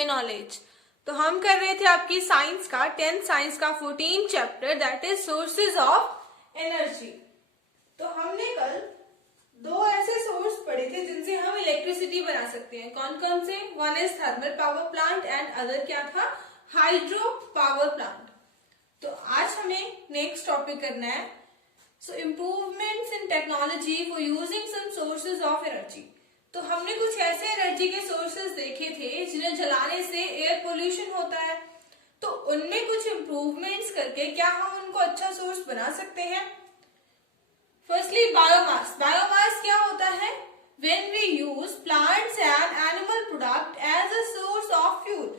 Share knowledge. तो हम कर रहे थे आपकी साइंस का 10th साइंस का 14 chapter that is sources of energy. तो हमने कल दो ऐसे सोर्स पढ़े थे जिनसे हम इलेक्ट्रिसिटी बना सकते हैं। कौन कौन से? One is thermal power plant and other क्या था? Hydro power plant. तो आज हमें नेक्स्ट टॉपिक करना है so improvements in technology for using some sources of energy. तो हमने कुछ ऐसे एनर्जी के सोर्सेज देखे थे जिन्हें जलाने से एयर पोल्यूशन होता है, तो उनमें कुछ इम्प्रूवमेंट्स करके क्या हम उनको अच्छा सोर्स बना सकते हैं। Firstly biomass. बायोमास क्या होता है? When we use plants and animal product as a source of fuel.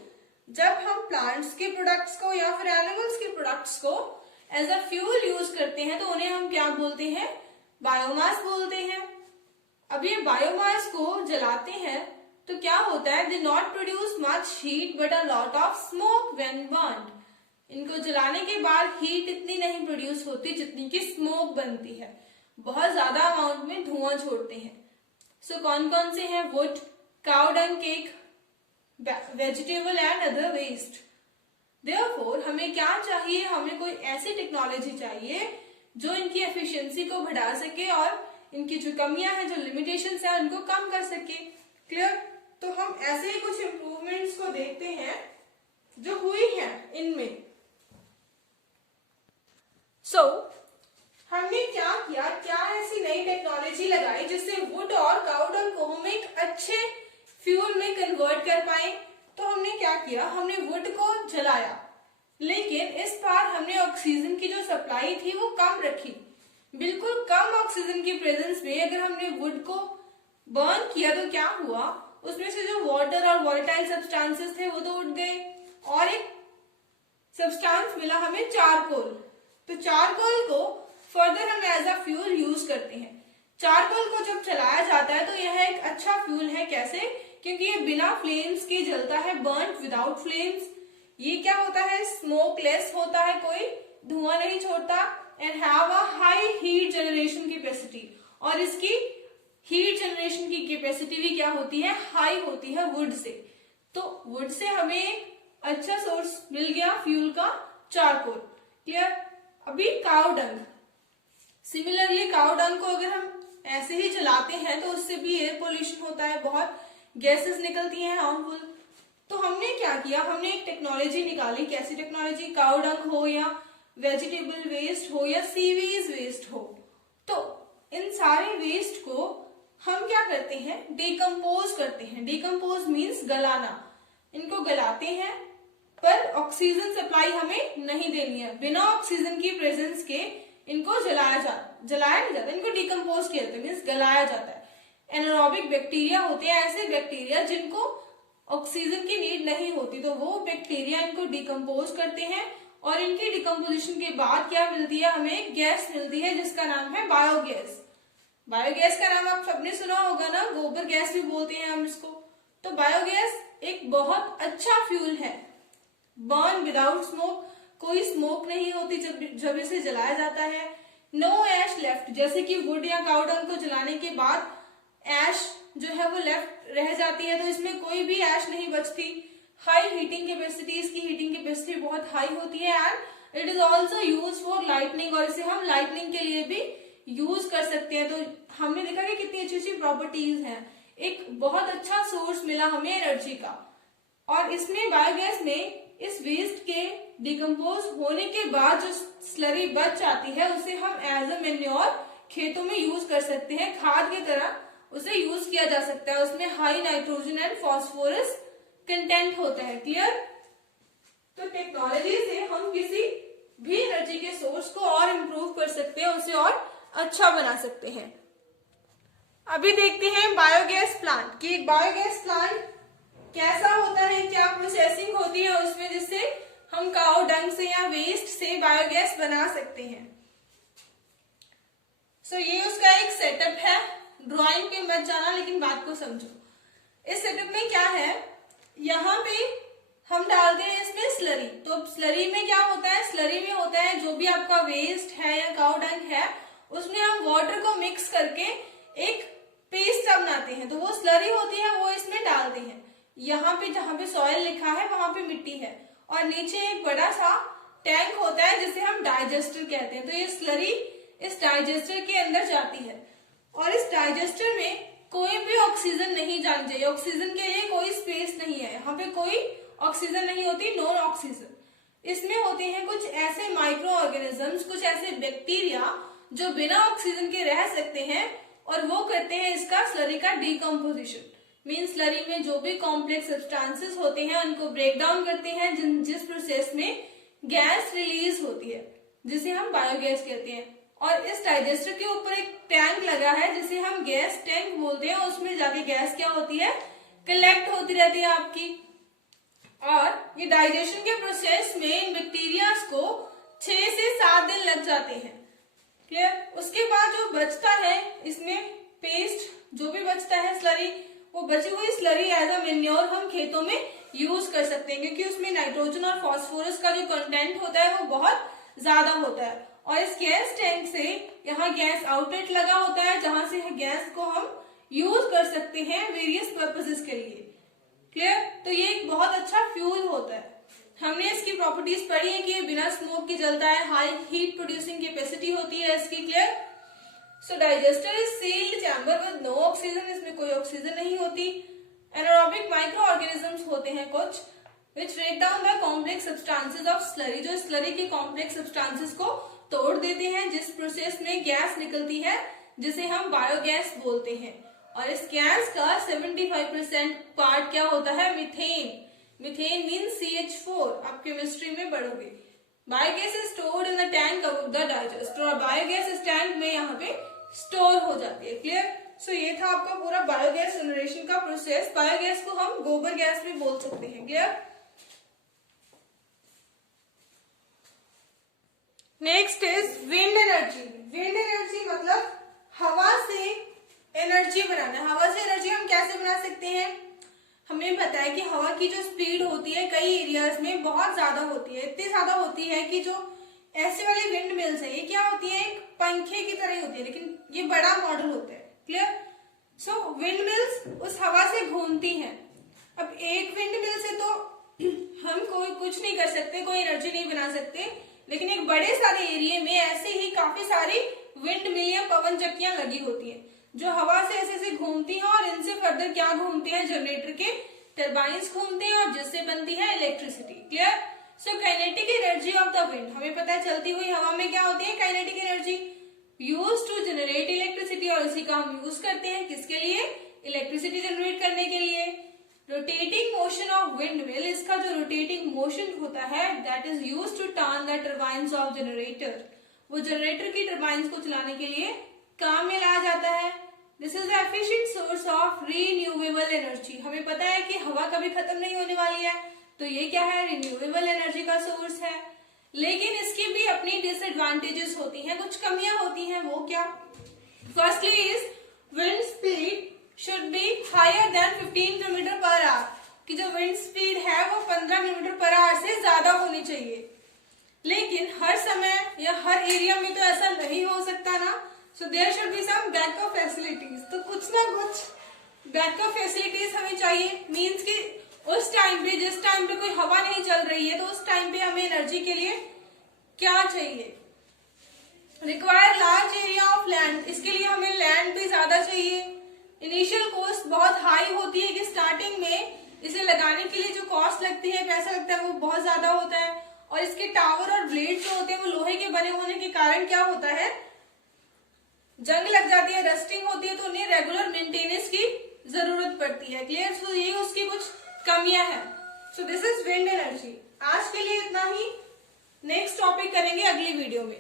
जब हम प्लांट्स के प्रोडक्ट्स को या फिर एनिमल्स के प्रोडक्ट्स को एज अ फ्यूल यूज करते हैं तो उन्हें हम क्या बोलते हैं? बायोमास बोलते हैं। अब ये बायोमास को जलाते हैं तो क्या होता है? They not produce much heat but a lot of smoke when burned. इनको जलाने के बाद हीट इतनी नहीं प्रोड्यूस होती जितनी की स्मोक बनती है, बहुत ज्यादा अमाउंट में धुआं छोड़ते हैं। सो कौन कौन से हैं? Wood, cow dung cake, vegetable and other waste. Therefore हमें क्या चाहिए? हमें कोई ऐसी टेक्नोलॉजी चाहिए जो इनकी एफिशिएंसी को बढ़ा सके और इनकी जो कमियां हैं, जो लिमिटेशंस हैं, उनको कम कर सके। क्लियर? तो हम ऐसे ही कुछ इंप्रूवमेंट्स को देखते हैं जो हुई हैं इनमें। सो हमने क्या किया? क्या ऐसी नई टेक्नोलॉजी लगाई जिससे वुड और काउ डंग को हम एक अच्छे फ्यूल में कन्वर्ट कर पाए। तो हमने क्या किया? हमने वुड को जलाया, लेकिन इस बार हमने ऑक्सीजन की जो सप्लाई थी वो कम रखी। बिल्कुल कम ऑक्सीजन की प्रेजेंस में अगर हमने वुड को बर्न किया तो क्या हुआ? उसमें से जो वाटर और वोलेटाइल सब्सटेंसेस थे वो तो उड़ गए और एक सब्सटेंस मिला हमें चारकोल। तो चारकोल को फर्दर हम एज अ फ्यूल यूज करते हैं। चारकोल को जब चलाया जाता है तो यह एक अच्छा फ्यूल है। कैसे? क्योंकि ये बिना फ्लेम्स के जलता है, बर्न विदाउट फ्लेम्स। ये क्या होता है? स्मोकलेस होता है, कोई धुआं नहीं छोड़ता and have a high heat generation capacity. और इसकी हीट जनरेशन की कैपेसिटी भी क्या होती है? हाई होती है वुड से। तो वुड से हमें अच्छा सोर्स मिल गया फ्यूल का, चारकोल। क्लियर? अभी cow dung. Similarly cow dung को अगर हम ऐसे ही जलाते हैं तो उससे भी एयर पोल्यूशन होता है, बहुत गैसेस निकलती हैं हार्मफुल। तो हमने क्या किया? हमने एक टेक्नोलॉजी निकाली। कैसी टेक्नोलॉजी? काउ डंग हो या वेजिटेबल वेस्ट हो या सीवेज वेस्ट हो, तो इन सारे वेस्ट को हम क्या करते हैं? डिकम्पोज करते हैं। डिकम्पोज मीन्स गलाना। इनको गलाते हैं पर ऑक्सीजन सप्लाई हमें नहीं देनी है। बिना ऑक्सीजन की प्रेजेंस के इनको जलाया नहीं जाता, इनको डिकम्पोज किया जाता है, मीन्स गलाया जाता है। एनारोबिक बैक्टीरिया होते हैं ऐसे बैक्टीरिया जिनको ऑक्सीजन की नीड नहीं होती, तो वो बैक्टीरिया इनको डिकम्पोज करते हैं और इनकी डिकम्पोजिशन के बाद क्या मिलती है? हमें गैस मिलती है जिसका नाम है बायोगैस। बायोगैस का नाम आप सबने सुना होगा ना, गोबर गैस भी बोलते हैं हम इसको। तो बायोगैस एक बहुत अच्छा फ्यूल है, बर्न विदाउट स्मोक, कोई स्मोक नहीं होती जब इसे जलाया जाता है। नो एश लेफ्ट, जैसे कि वुड या काउ डंग को जलाने के बाद एश जो है वो लेफ्ट रह जाती है, तो इसमें कोई भी एश नहीं बचती। हाई हीटिंग कैपेसिटी, इसकी हीटिंग कैपेसिटी बहुत हाई होती है and it is also use for lightning, और इसे हम लाइटनिंग के लिए भी यूज कर सकते हैं। तो हमने देखा कि कितनी अच्छी अच्छी प्रॉपर्टीज हैं। एक बहुत अच्छा सोर्स मिला हमें एनर्जी का। और इसमें बायोगैस में इस वेस्ट के डिकम्पोज होने के बाद जो स्लरी बच जाती है उसे हम एज अ मेन्योर खेतों में यूज कर सकते हैं, खाद की तरह उसे यूज किया जा सकता है। उसमें high nitrogen and phosphorus content होता है। क्लियर? तो टेक्नोलॉजी से हम किसी भी एनर्जी के सोर्स को और इम्प्रूव कर सकते हैं, उसे और अच्छा बना सकते हैं। अभी देखते हैं बायोगैस प्लांट कि बायोगैस प्लांट कैसा होता है, क्या प्रोसेसिंग होती है उसमें जिससे हम काउ डंग से या वेस्ट से बायोगैस बना सकते हैं। सो ये उसका एक सेटअप है। ड्राइंग पे मत जाना, लेकिन बात को समझो। इस सेटअप में क्या है? यहाँ पे हम डालते हैं इसमें स्लरी। तो स्लरी में क्या होता है? स्लरी में होता है जो भी आपका वेस्ट है या काउ डंग है उसमें हम वाटर को मिक्स करके एक पेस्ट बनाते हैं, तो वो स्लरी होती है, वो इसमें डालते हैं। यहाँ पे जहाँ पे सॉइल लिखा है वहां पे मिट्टी है, और नीचे एक बड़ा सा टैंक होता है जिसे हम डाइजेस्टर कहते हैं। तो ये स्लरी इस डाइजेस्टर के अंदर जाती है, और इस डाइजेस्टर में कोई भी ऑक्सीजन नहीं जानी चाहिए। ऑक्सीजन के लिए कोई स्पेस नहीं है, यहाँ पे कोई ऑक्सीजन नहीं होती, नॉन ऑक्सीजन। इसमें होते हैं कुछ ऐसे माइक्रो ऑर्गेनिजम्स, कुछ ऐसे बैक्टीरिया जो बिना ऑक्सीजन के रह सकते हैं, और वो करते हैं इसका स्लरी का डिकम्पोजिशन। मीन स्लरी में जो भी कॉम्प्लेक्स सब्सटेंसेस होते हैं उनको ब्रेक डाउन करते हैं, जिस प्रोसेस में गैस रिलीज होती है जिसे हम बायोगैस कहते हैं। और इस डाइजेस्टर के ऊपर एक टैंक लगा है जिसे हम गैस टैंक बोलते हैं। उसमें जाके गैस क्या होती है, कलेक्ट होती रहती है आपकी। और ये डाइजेशन के प्रोसेस में इन बैक्टीरिया को 6 से 7 दिन लग जाते हैं। क्लियर। उसके बाद जो बचता है इसमें पेस्ट, जो भी बचता है स्लरी, वो बची हुई स्लरी एज अ मैन्योर हम खेतों में यूज कर सकते हैं, क्योंकि उसमें नाइट्रोजन और फास्फोरस का जो कंटेंट होता है वो बहुत ज्यादा होता है। और इस गैस टैंक से यहाँ गैस आउटलेट लगा होता है जहां से गैस को हम यूज कर सकते हैं वेरियस पर्पसेस के लिए। क्लियर। तो ये एक बहुत अच्छा फ्यूल होता है। हमने इसकी प्रॉपर्टीज पढ़ी है कि ये बिना स्मोक के जलता है, हाई हीट प्रोड्यूसिंग कैपेसिटी होती है इसकी। Clear. So digester is sealed chamber with no oxygen, इसमें कोई ऑक्सीजन नहीं होती। एनारोबिक माइक्रो ऑर्गेनिजम्स होते हैं कुछ which break down the complex substances of slurry, जो स्लरी के कॉम्प्लेक्स सब्सटेंसेस को तोड़ देते हैं, जिस प्रोसेस में गैस निकलती है जिसे हम बायोगैस बोलते हैं। और इस गैस का 75% पार्ट क्या होता है, मीथेन। मीथेन मीन्स CH4, आप केमिस्ट्री में पढ़ोगे। Biogas is stored in the tank of the digester, और बायोगैस इस टैंक में यहाँ पे स्टोर हो जाती है। क्लियर। सो ये था आपका पूरा बायोगैस जनरेशन का प्रोसेस। बायोगैस को हम गोबर गैस भी बोल सकते हैं। Clear. Next is wind energy. Wind energy मतलब हवा से एनर्जी बनाना। हवा से एनर्जी हम कैसे बना सकते हैं, हमें पता है कि हवा की जो स्पीड होती है कई एरियाज में बहुत ज्यादा होती है। इतनी ज्यादा होती है कि जो ऐसे वाले विंड मिल्स है ये क्या होती है, एक पंखे की तरह होती है, लेकिन ये बड़ा मॉडल होता है। क्लियर। सो विंड मिल्स उस हवा से घूमती हैं। अब एक विंड मिल से तो हम कोई कुछ नहीं कर सकते, कोई एनर्जी नहीं बना सकते, लेकिन एक बड़े सारे एरिया में ऐसे ही काफी सारी विंड मिल या पवन चक्कियां लगी होती हैं जो हवा से ऐसे ऐसे घूमती हैं, और इनसे फर्दर क्या घूमते हैं, जनरेटर के टरबाइन्स घूमते हैं, और जिससे बनती है electricity. Clear. So kinetic energy of the wind, हमें पता है चलती हुई हवा में क्या होती है, kinetic energy use to generate electricity, और इसी का हम यूज करते हैं किसके लिए, इलेक्ट्रिसिटी जनरेट करने के लिए। Rotating motion of wind mill, इसका जो रोटेटिंग मोशन होता है that is use to turn the turbines of generator, वो जनरेटर की टरबाइन्स को चलाने के लिए काम में लाया जाता है। This is efficient source of renewable energy, हमें पता है कि हवा कभी खत्म नहीं होने वाली है, तो ये क्या है, रिन्यूएबल एनर्जी का सोर्स है। लेकिन इसकी भी अपनी डिसएडवांटेजेस होती हैं, कुछ कमियां होती हैं। वो क्या, firstly is wind speed should be higher than 15 kilometre per hour, कि जो विंड स्पीड है वो 15 किलोमीटर पर आवर से ज्यादा होनी चाहिए। लेकिन हर समय या हर एरिया में तो ऐसा नहीं हो सकता ना, so there should be some backup facilities, तो कुछ ना कुछ बैकअप फैसिलिटीज हमें चाहिए। मीन्स कि उस टाइम पे, जिस टाइम पे कोई हवा नहीं चल रही है, तो उस टाइम पे हमें एनर्जी के लिए क्या चाहिए, require large area of land, इसके लिए हमें लैंड भी ज्यादा चाहिए। इनिशियल कॉस्ट बहुत हाई होती है कि स्टार्टिंग में इसे लगाने के लिए जो कॉस्ट लगती है, पैसा लगता है, वो बहुत ज्यादा होता है। और इसके टावर और ब्लेड जो होते हैं वो लोहे के बने होने के कारण क्या होता है, जंग लग जाती है, रस्टिंग होती है, तो उन्हें रेगुलर मेंटेनेंस की जरूरत पड़ती है। क्लियर। सो ये उसकी कुछ कमियां हैं। So this is wind energy. आज के लिए इतना ही, नेक्स्ट टॉपिक करेंगे अगली वीडियो में।